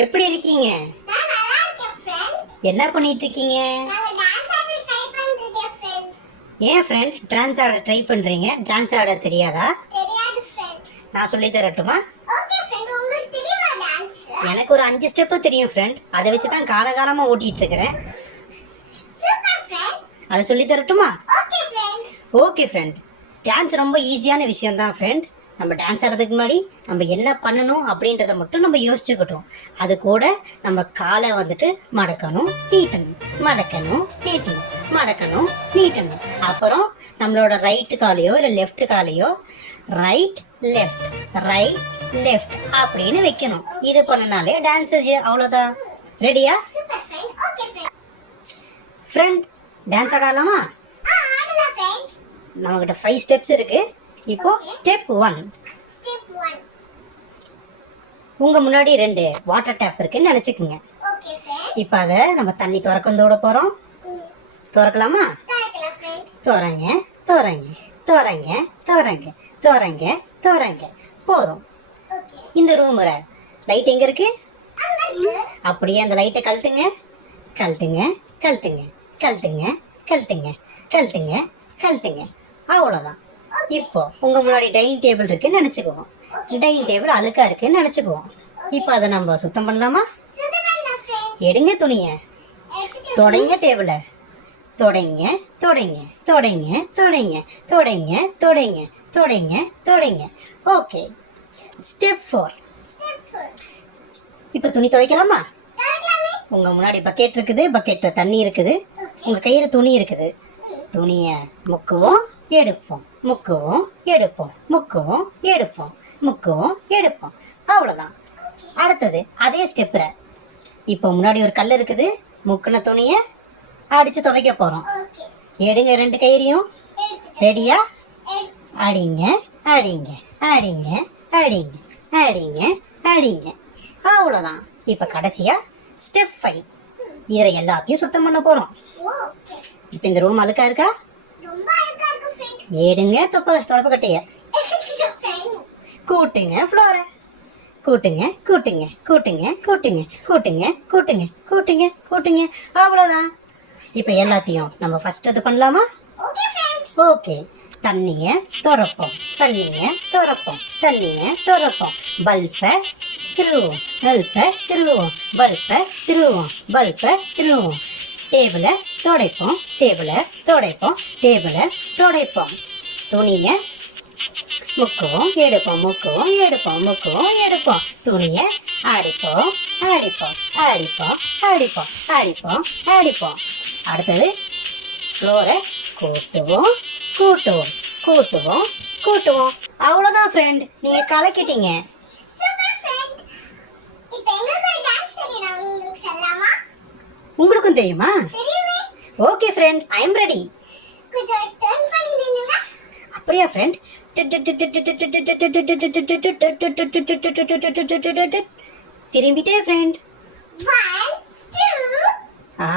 எப்படி இருக்கீங்க? நான் நல்லா இருக்கேன் ஃப்ரெண்ட். என்ன பண்ணிட்டு இருக்கீங்க? நான் டான்ஸ் ஆட ட்ரை பண்ணிருக்கேன் ஃப்ரெண்ட். ஏன் ஃப்ரெண்ட் டான்ஸ் ஆட ட்ரை பண்றீங்க? டான்ஸ் ஆட தெரியாதா? தெரியாது ஃப்ரெண்ட். நான் சொல்லி தரட்டுமா? Okay friend. உங்களுக்கு தெரியுமா டான்ஸ்? எனக்கு ஒரு 5 ஸ்டெப் தெரியும் ஃப்ரெண்ட். அதை வச்சு தான் காலகாலமா ஓட்டிட்டு இருக்கிறேன். Super friend. அதை சொல்லி தரட்டுமா? Okay friend. Okay friend. Dance ரொம்ப ஈஸியான விஷயம் தான் ஃப்ரெண்ட். நம்ம டான்ஸ் ஆடுறதுக்கு முன்னாடி நம்ம என்ன பண்ணணும் அப்படின்றத மட்டும் நம்ம யோசிச்சுக்கிட்டோம். அது கூட நம்ம காலை வந்துட்டு மடக்கணும் நீட்டணும், மடக்கணும் நீட்டணும், மடக்கணும் நீட்டணும். அப்புறம் நம்மளோட ரைட்டு காலையோ இல்லை லெஃப்ட் காலையோ ரைட் லெஃப்ட் ரைட் லெஃப்ட் அப்படின்னு வைக்கணும். இது பண்ணனாலே டான்ஸ் அவ்வளோதான். ரெடியா super friend. Okay friend. Friend dance ஆடலாமா? ஆடலாம் ஃப்ரெண்ட். நம்மகிட்ட 5 ஸ்டெப்ஸ் இருக்கு. இப்போ ஸ்டெப் 1. ஸ்டெப் 1. உங்க முன்னாடி 2 வாட்டர் டேப் இருக்குன்னு நினைச்சுக்குங்க. Okay friend. இப்போ அதை நம்ம தண்ணி திறக்கந்தோட போறோம். திறக்கலாமா? திறக்கலாம் ஃப்ரெண்ட். திறங்க திறங்க திறங்க திறங்க திறங்க திறங்க. போதும். ஓகே. இந்த ரூம்ல லைட் எங்க இருக்கு? அங்க இருக்கு. அப்படியே அந்த லைட்டை கழட்டுங்க கழட்டுங்க கழட்டுங்க கழட்டுங்க கழட்டுங்க கழட்டுங்க கழட்டுங்க. அவ்வளோதான். இப்போ உங்க முன்னாடி டைனிங் டேபிள் இருக்குன்னு நினைச்சுக்குவோம். டைனிங் டேபிள் அழுக்கா இருக்குன்னு நினைச்சுக்குவோம். இப்போ அதை நம்ம சுத்தம் பண்ணலாமா? சுத்தம் பண்ணலாம் ஃப்ரெண்ட். எடுங்க துணியை, எடுத்துட்டு தொடைங்க டேபிளை, தொடைங்க தொடைங்க தொடைங்க தொடைங்க தொடைங்க தொடைங்க தொடைங்க தொடைங்க. ஓகே. ஸ்டெப் 4. ஸ்டெப் 4. இப்போ துணி துவைக்கலாமா? திறக்கலாமே. உங்க முன்னாடி பக்கெட் இருக்குது, பக்கெட்ல தண்ணி இருக்குது, உங்க கையில துணி இருக்குது. துணியை முக்குவோம் எடுப்போம், முக்குவோம் எடுப்போம், முக்குவோம் எடுப்போம், முக்குவோம் எடுப்போம். அவ்வளோதான். அடுத்தது அதே ஸ்டெப்பில் இப்போ முன்னாடி ஒரு கல் இருக்குது, முக்குன துணியை அடித்து துவைக்க போகிறோம். ஓகே. எடுங்க 2 கயிறையும். எடுத்துட்டு ரெடியா? எடு- அடிங்க அடிங்க அடிங்க அடிங்க அடிங்க அடிங்க. அவ்வளோதான். இப்போ கடைசியாக ஸ்டெப் 5. இதில் எல்லாத்தையும் சுத்தம் பண்ண போகிறோம். ஓகே. இப்போ இந்த ரூம் அழுக்கா இருக்கா? ரொம்ப அழகா இருக்கு ஃப்ரெண்ட். எடுங்க தொடப்பக்கட்டைய, எடுத்துட்டு ஃப்ரெண்ட். கூட்டுங்க ஃப்ளோரை, கூட்டுங்க கூட்டுங்க கூட்டுங்க கூட்டுங்க கூட்டுங்க கூட்டுங்க கூட்டுங்க கூட்டுங்க. அவ்வளோதான். இப்போ எல்லாத்தையும் நம்ம ஃபர்ஸ்ட் இது பண்ணலாமா? Okay friend. ஓகே. தண்ணியை திறப்போம், தண்ணியை திறப்போம், தண்ணியை திறப்போம். பல்பை திருவோம், பல்பை திருவோம், பல்பை திருவோம், பல்பை திருவோம். டேபிளை துடைப்போம், டேபிளை துடைப்போம், டேபிளை துடைப்போம். துணியை முக்குவோம் எடுப்போம், முக்குவோம் எடுப்போம், முக்குவோம் எடுப்போம். துணியை அடிப்போம் அடிப்போம் அடிப்போம் அடிப்போம் அடிப்போம் அடிப்போம். அடுத்தது ஃப்ளோரை கூட்டுவோம் கூட்டுவோம் கூட்டுவோம் கூட்டுவோம். அவ்வளோதான் ஃப்ரெண்ட், நீங்கள் கலக்கிட்டீங்க. Super friend. இப்போ எங்களுக்கு ஒரு டான்ஸ் தெரியும், நான் உங்களுக்கு சொல்லலாமா? உங்களுக்கும் தெரியுமா? தெரியுமே. Okay friend, I am ready. கொஞ்சம் டர்ன் பண்ணி நில்லுங்க. அப்படியா ஃப்ரெண்ட்? திரும்பிட்டே ஃப்ரெண்ட். 1 2 ஆ